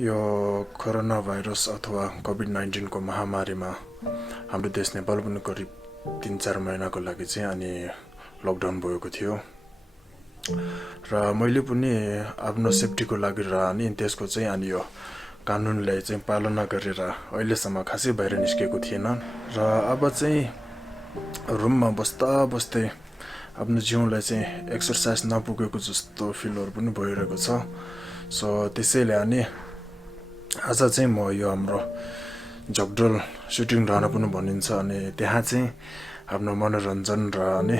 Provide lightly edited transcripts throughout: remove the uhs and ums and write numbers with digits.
यो corona virus अथवा COVID-19 को महामारीमा हाम्रो देश नेपाल पनि करिब 3-4 महिनाको लागि चाहिँ अनि लकडाउन भएको थियो र मैले पनि आफ्नो सेफ्टीको लागि र अनि त्यसको चाहिँ अनि यो कानुनलाई चाहिँ पालना गरेर अहिलेसम्म खासै बाहिर निस्केको थिएन र अब चाहिँ रुममा बस्दा बस्दै आफ्नो जिउलाई चाहिँ एक्सरसाइज नपुगेको जस्तो फिलहरु पनि भइरहेको छ सो त्यसैले अनि आज चाहिँ म यो हाम्रो जगडोल सुटिङ रहन पनि भनिन्छ अनि त्यहाँ चाहिँ आफ्नो मनोरञ्जन र अनि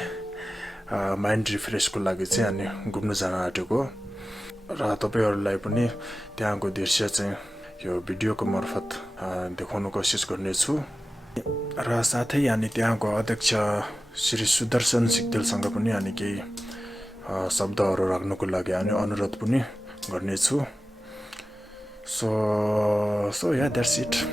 माइन्ड रिफ्रेशको लागि चाहिँ अनि घुम्न जान आँटेको र तपाईहरुलाई पनि त्यहाँको दृश्य चाहिँ यो भिडियोको मार्फत देखाउन कोसिस गर्नेछु र साथै अनि त्यहाँको अध्यक्ष श्री सुदर्शन सिक्देलसँग पनि अनि केही शब्दहरु राख्नको लागि अनि अनुरोध पनि गर्नेछु so yeah, that's it.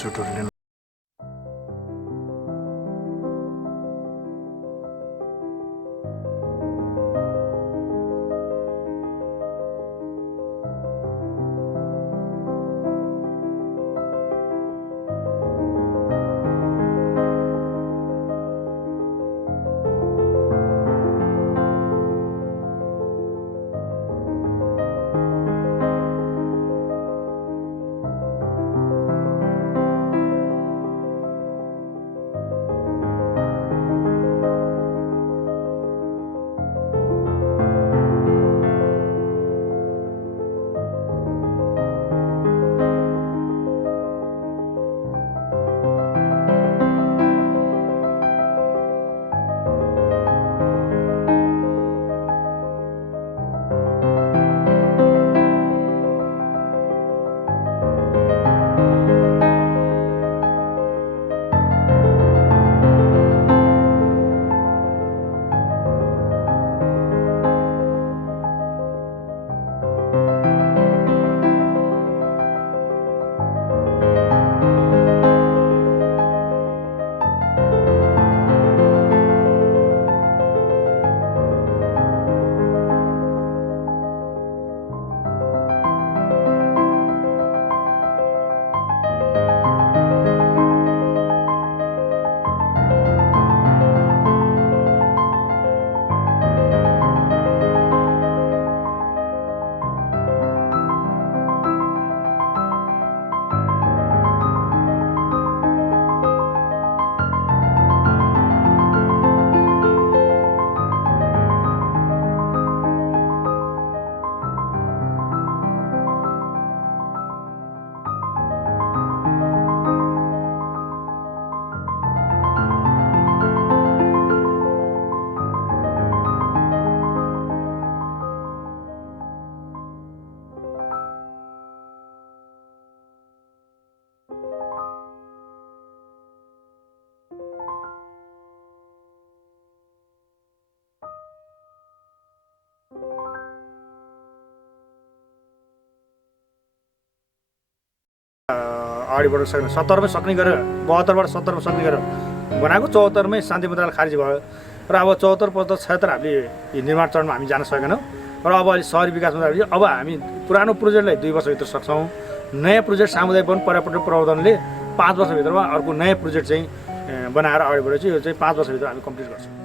tutorial अगाडि बढ्न सक्ने 70 मै सक्ने गरेर 72 बाट 70 मा सक्ने गरेर बनाएको 74 मै शान्ति मुद्दाले खारिज भयो र अब 74 75 76 हामीले निर्माण चरणमा हामी जान सकेनौँ र अब अहिले शहरी विकास हुँदाखेरि अब हामी पुरानो प्रोजेक्टलाई 2 वर्षभित्र सक्छौँ नयाँ प्रोजेक्ट सामुदायिक वन पर्यावरण प्रबन्धनले 5 वर्षभित्रमा अर्को नयाँ प्रोजेक्ट चाहिँ बनाएर अगाडि बढेपछि यो चाहिँ 5 वर्षभित्र हामी कम्प्लिट गर्छौँ।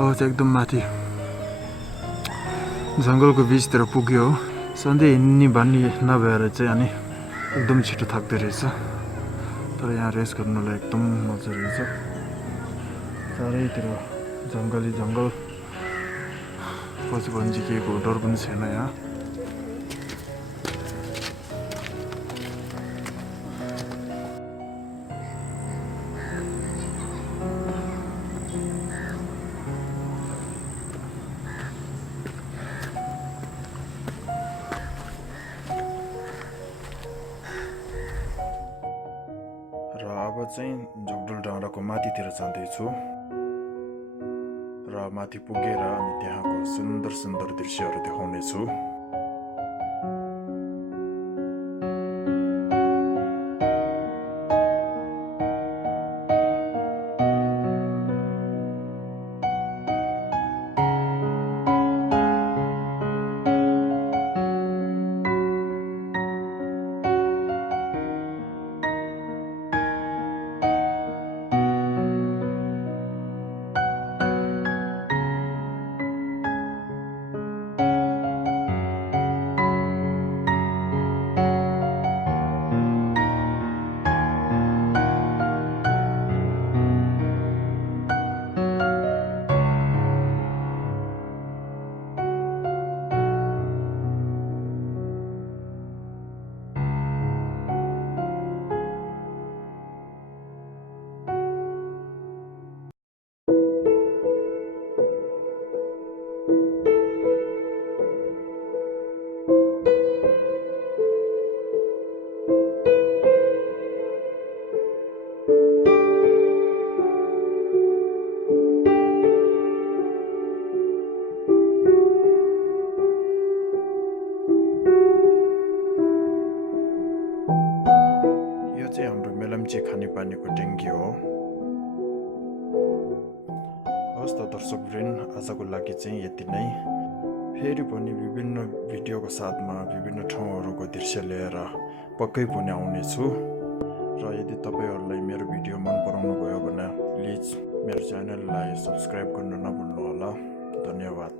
अब चाहिँ एकदम माथि जङ्गलको बिचतिर पुग्यो हो सधैँ हिँड्ने भन्ने नभएर चाहिँ अनि एकदम छिटो थाक्दो रहेछ तर यहाँ रेस गर्नुलाई एकदम मजा रहेछ चारैतिर जङ्गली जङ्गल पछि भन्जिकिएको डर पनि छैन यहाँ अब चाहिँ जगडोल डाँडाको माथितिर जाँदैछु र माथि पुगेर अनि त्यहाँको सुन्दर सुन्दर दृश्यहरू देखाउनेछु। हाम्रो मेलम्ची खानेपानीको ट्याङ्की हो। हस् त दर्शकवृन्द, आजको लागि चाहिँ यति नै। फेरि पनि विभिन्न भिडियोको साथमा विभिन्न ठाउँहरूको दृश्य लिएर पक्कै पनि आउनेछु। र यदि तपाईहरूलाई मेरो भिडियो मन पराउनु भयो भने प्लिज मेरो च्यानललाई सब्स्क्राइब गर्न नभुल्नुहोला। धन्यवाद।